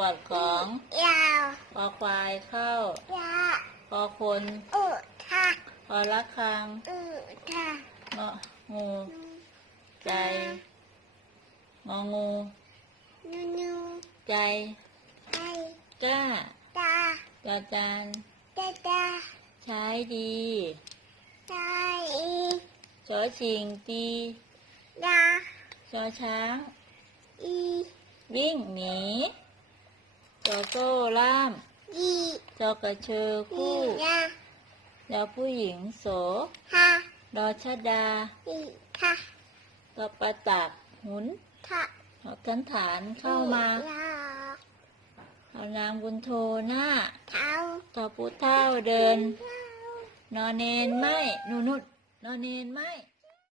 วดของยาวคอควายเข้ายาคอคนอุทาคอละคังอุทางองูใจงองูนูนูใจไอกล้าตาจอจานตาตาใช้ดีตาอีชอชิงตีดาชอช้าง อีวิ่งหนีจอโซ่ล่ามยีจอกระเชอยีคู่ยายอผู้หญิงโสฮาดอชดาอีทาตอประตักหุนทาหอกันฐานเข้ามาลาเอานางบุญโทหน้าเท้าต่อผู้เท่าเดินเท้านอนเนนไม่นุนุดนอนเนนไม่